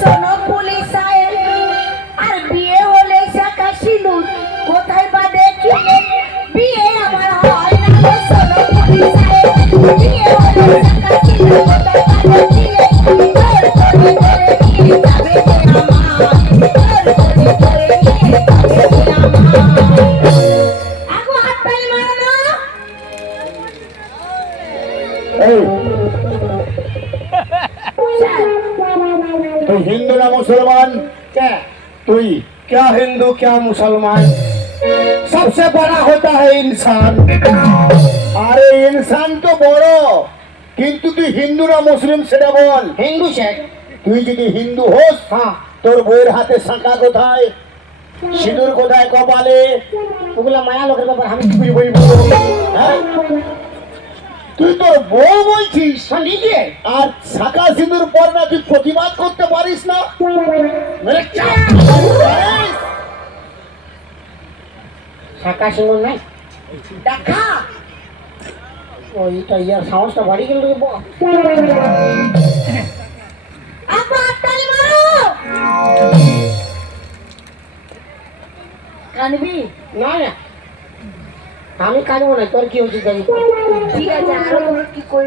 শোনো পুলিশ আইন আর বিয়ে হলে শাখা সিঁদুর কোথায় বা দেখিলে বিয়ে আমার হয় না গো শোনো পুলিশ আইন বিয়ে হলে শাখা সিঁদুর কোথায় বা দেখিলে তোর করে করে নিয়ে যাবে যে আমার তোর করে করে নিয়ে যাবে যে আমার আগো হাত তালি মারো না এই তুই हिंदू ना मुसलमान क्या तुई क्या हिंदू क्या मुसलमान सबसे बड़ा होता है इंसान अरे इंसान तो बड़ो किंतु तू हिंदू ना मुस्लिम সেটা বল হিন্দু শেখ। তুই যদি হিন্দু হোস হ্যাঁ, তোর বউয়ের হাতে শাঁখা কোথায় সিঁদুর কোথায় কপালে ওগুলা মায়া লোকের ব্যাপার আমি তুই বলবো হ্যাঁ তুই তোর বউ বলছিস নিজে আর শাঁখা সিঁদুর পর না তুই প্রতিবাদ করতে পারিস না মেরে চাপ পারিস? শাখা সিঙ্গুর নাই দেখা ওইটা ইয়ার সাহসটা বাড়ি গেল রে বাবা। আগো হাত তালি মারো কানবি না না আমি কাঁদবো না, তোর কি হচ্ছে জানি। ঠিক আছে আরো কি কই